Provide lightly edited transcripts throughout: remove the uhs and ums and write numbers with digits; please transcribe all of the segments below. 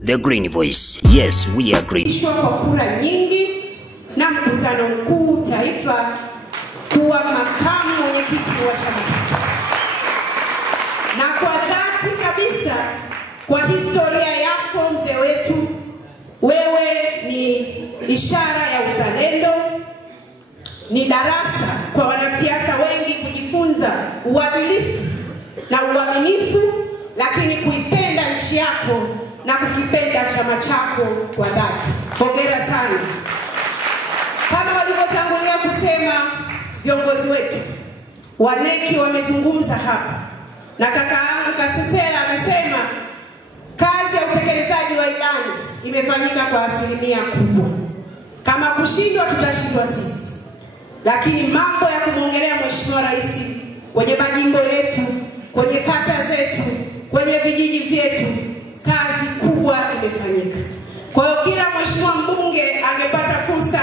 The Green Voice. Yes, we agree. Kwa kura nyingi na mkutano mkuu taifa kuwa makamu mwenyekiti wa chama hiki. Na kwa dhati kabisa, kwa historia yako mzee wetu, wewe ni ishara ya uzalendo, ni darasa kwa wanasiasa wengi kujifunza uadilifu na uaminifu, lakini kuipenda nchi yako na kukipenda chama chako kwa dhati. Hongera sana. Kama walivyotangulia kusema viongozi wetu, waneki wamezungumza hapa, na kaka yangu Kasesela amesema kazi ya utekelezaji wa ilani imefanyika kwa asilimia kubwa. Kama kushindwa tutashindwa sisi, lakini mambo ya kumuongelea Mheshimiwa Rais kwenye majimbo yetu, kwenye kata zetu, kwenye vijiji vyetu, kazi kubwa imefanyika. Kwa hiyo kila mheshimiwa mbunge angepata fursa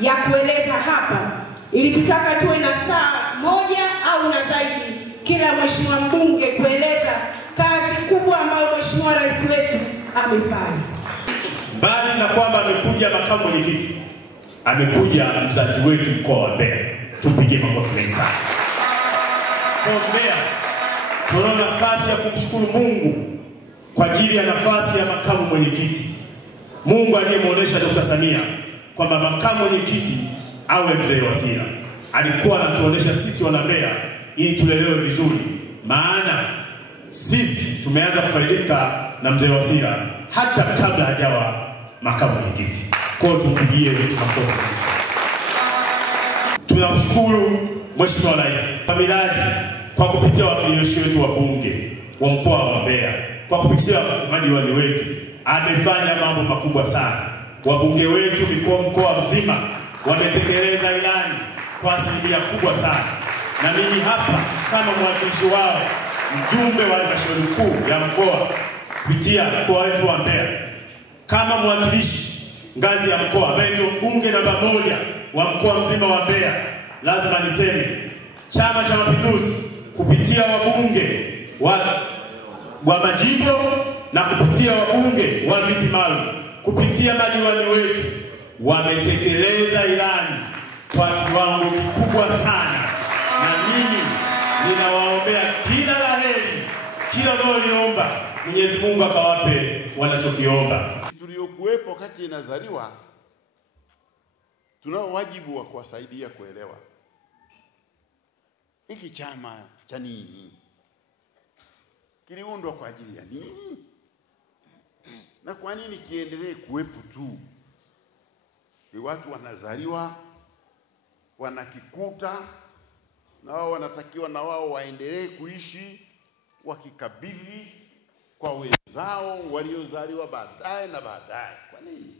ya kueleza hapa, ili tutaka tuwe na saa moja au na zaidi kila mheshimiwa mbunge kueleza kazi kubwa ambayo Mheshimiwa Rais wetu amefanya. Mbali na kwamba amekuja makamu mwenyekiti, amekuja mzazi wetu mkoa wa Mbeya. Tupige makofi mengi sana. Kwa Mbeya tuna nafasi ya kumshukuru Mungu kwa ajili ya nafasi ya makamu mwenyekiti. Mungu aliyemuonesha Dr. Samia kwamba makamu mwenyekiti awe mzee Wasira. Alikuwa anatuonesha sisi wana Mbeya ili tulelewe vizuri, maana sisi tumeanza kufaidika na mzee Wasira hata kabla hajawa makamu mwenyekiti. Kwa hiyo tumpigie makofi. Tunamshukuru Mheshimiwa Rais kwa miradi, kwa kupitia wakilishi wetu wa bunge wa mkoa wa Mbeya, kwa kupitia madiwani wetu, amefanya mambo makubwa sana. Wabunge wetu mkoa mzima wametekeleza ilani kwa asilimia kubwa sana. Na mimi hapa kama mwakilishi wao, mjumbe wa halmashauri kuu ya mkoa kupitia mkoa wetu wa Mbeya, kama mwakilishi ngazi ya mkoa ambaye ndio mbunge namba 1 wa mkoa mzima wa Mbeya, lazima niseme Chama cha Mapinduzi kupitia wabunge wa majimbo na kupitia wabunge wa viti maalum, kupitia madiwani wetu, wametekeleza ilani kwa kiwango kikubwa sana. Na mimi ninawaombea kila laheri, kila wanaoliomba Mwenyezi Mungu akawape wanachokiomba. Tuliokuwepo wakati inazaliwa, tunao wajibu wa kuwasaidia kuelewa hiki chama cha nini, kiliundwa kwa ajili ya nini, na kwa nini kiendelee kuwepo tu. Ni watu wanazaliwa, wanakikuta, na wao wanatakiwa na wao waendelee kuishi wakikabidhi kwa wenzao waliozaliwa baadaye na baadaye. Kwa nini?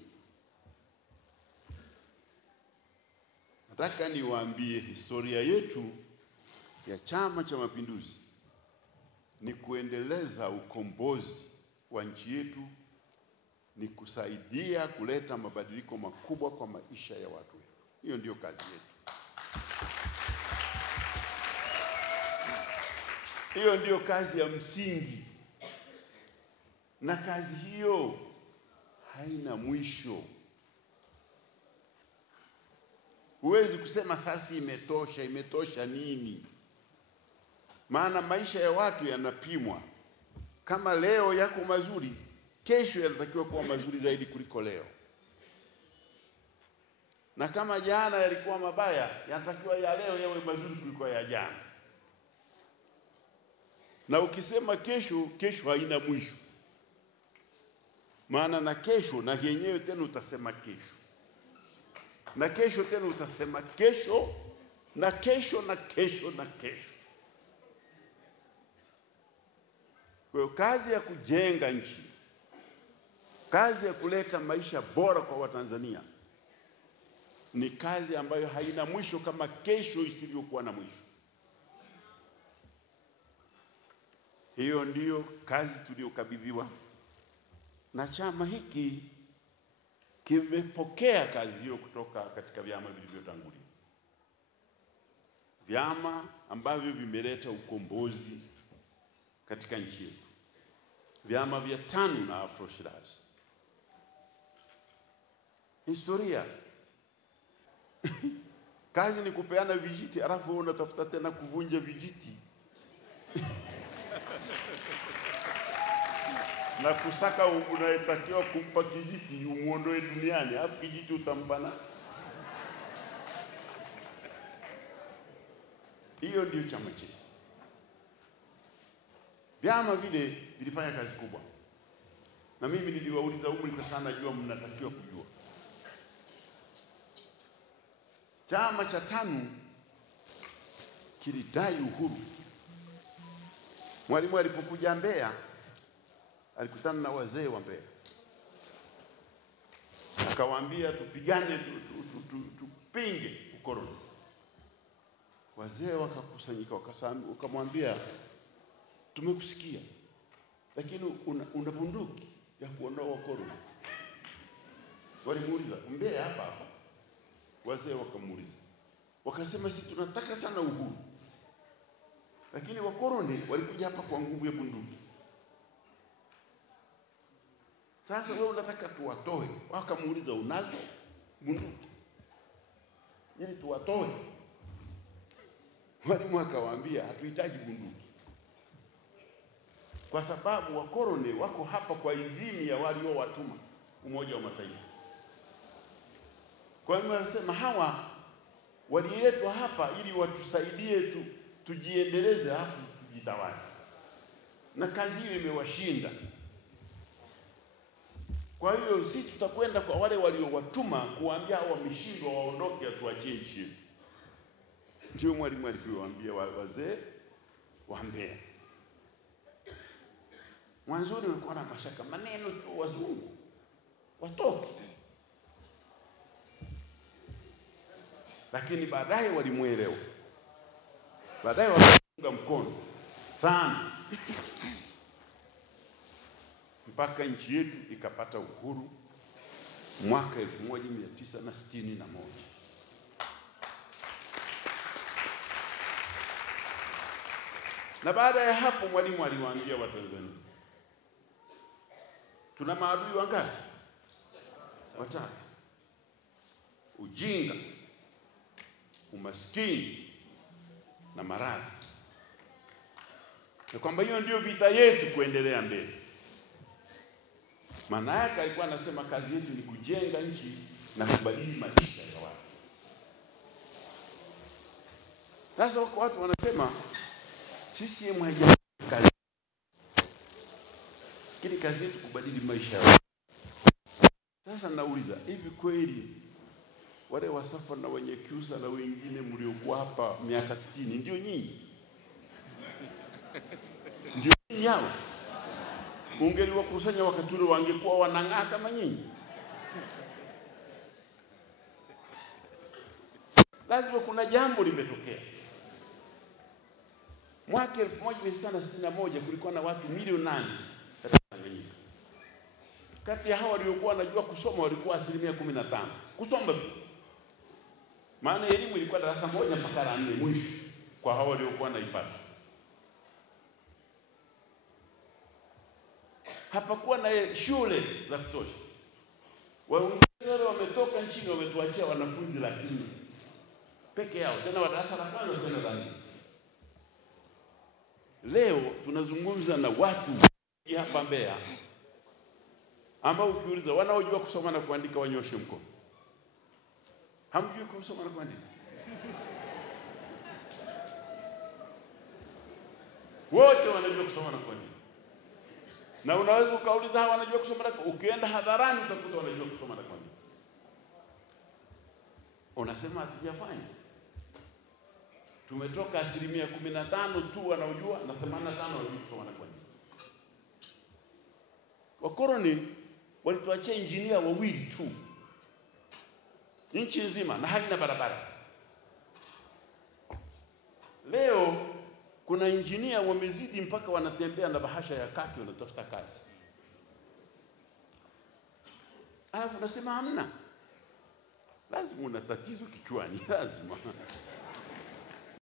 Nataka niwaambie historia yetu ya Chama cha Mapinduzi ni kuendeleza ukombozi wa nchi yetu, ni kusaidia kuleta mabadiliko makubwa kwa maisha ya watu. Hiyo ndio kazi yetu. Hiyo ndio kazi ya msingi. Na kazi hiyo haina mwisho. Huwezi kusema sasa imetosha nini? Maana maisha ya watu yanapimwa. Kama leo yako mazuri, kesho yanatakiwa kuwa mazuri zaidi kuliko leo. Na kama jana yalikuwa mabaya, yanatakiwa ya leo yawe mazuri kuliko ya jana. Na ukisema kesho haina mwisho. Maana na kesho na yenyewe tena utasema kesho. Na kesho tena utasema kesho, na kesho na kesho na kesho. Kwa hiyo kazi ya kujenga nchi, kazi ya kuleta maisha bora kwa Watanzania ni kazi ambayo haina mwisho kama kesho isivyokuwa na mwisho. Hiyo ndiyo kazi tuliyokabidhiwa, na chama hiki kimepokea kazi hiyo kutoka katika vyama vilivyotangulia, vyama ambavyo vimeleta ukombozi katika nchi yetu, vyama vya TANU na Afro Shirazi. Historia. Kazi ni kupeana vijiti, alafu unatafuta tena kuvunja vijiti. Na kusaka unayetakiwa kumpa kijiti umuondoe duniani, hapo kijiti utampana. Hiyo ndio chama chetu. Vyama vile vilifanya kazi kubwa. Na mimi niliwauliza umri kwa sana, najua mnatakiwa kujua. Chama cha TANU kilidai uhuru. Mwalimu alipokuja Mbeya, alikutana na wazee wa Mbeya. Akawaambia tupigane, tupinge ukoloni. Wazee wakakusanyika, wakamwambia tumekusikia, lakini una bunduki ya kuondoa ukoloni? Walimuuliza, Mbeya hapa hapa. Wazee wakamuuliza, wakasema sisi tunataka sana uhuru, lakini wakoloni walikuja hapa kwa nguvu ya bunduki. Sasa wewe unataka tuwatoe? Wakamuuliza, unazo bunduki ili tuwatoe? Mwalimu akawaambia hatuhitaji bunduki, kwa sababu wakoloni wako hapa kwa idhini ya waliowatuma, Umoja wa Mataifa. Kwa hiyo wanasema hawa waliletwa hapa ili watusaidie tujiendeleze, hapo tujitawale. Na kazi hiyo imewashinda. Kwa hiyo sisi tutakwenda kwa wale waliowatuma kuambia hao wameshindwa waondoke, atuachie nchi yetu. Ndio mwalimu aliwaambia wazee wa Mbeya. Mwanzoni walikuwa na mashaka, maneno tu wazungu watoke. Lakini baadaye walimuelewa. Baadaye wakaunga mkono sana. Mpaka nchi yetu ikapata uhuru mwaka 1961. Na baada ya hapo mwalimu aliwaambia Watanzania, tuna maadui wangapi? Watatu: ujinga, umaskini na maradhi. Na kwamba hiyo ndio vita yetu kuendelea mbele. Maana yake alikuwa anasema kazi yetu ni kujenga nchi na kubadili maisha ya watu. Sasa watu wanasema CCM haijafanya kazi. Kile kazi yetu kubadili maisha ya watu. Sasa nauliza, hivi kweli wale Wasafa na wenye Kiusa na wengine mliokuwa hapa miaka 60 ndio nyinyi? Ndio nyinyi hao? Ungeliwakusanya wakati ule wangekuwa wanang'aa kama nyinyi? Lazima kuna jambo limetokea. Mwaka 1961 kulikuwa na watu milioni 8 katika Tanganyika. Kati ya hao waliokuwa wanajua kusoma walikuwa 15% kusoma tu. Maana elimu ilikuwa darasa 1 mpaka la 4 mwisho kwa hao waliokuwa naipata. Hapakuwa na shule za kutosha. Waingereza wametoka nchini, wametuachia wanafunzi 100,000 peke yao, tena wa darasa la kwanza kwenda la 4. Leo tunazungumza na watu hapa Mbeya ambao ukiuliza wanaojua kusoma na kuandika wanyoshe mkono. Hamjui kusoma na kuandika? Wote wanajua kusoma na kuandika. Na unaweza ukauliza hawa wanajua kusoma na kuandika, ukienda hadharani utakuta wanajua kusoma na kuandika. Unasema hatujafanya. Tumetoka 15% tu wanaojua na 85% wanajua kusoma na kuandika. Wakoloni walituachia injinia wawili tu nchi nzima na haina barabara. Leo kuna injinia wamezidi mpaka wanatembea na bahasha ya kaki wanatafuta kazi. Alafu nasema hamna. Lazima una tatizo kichwani, lazima.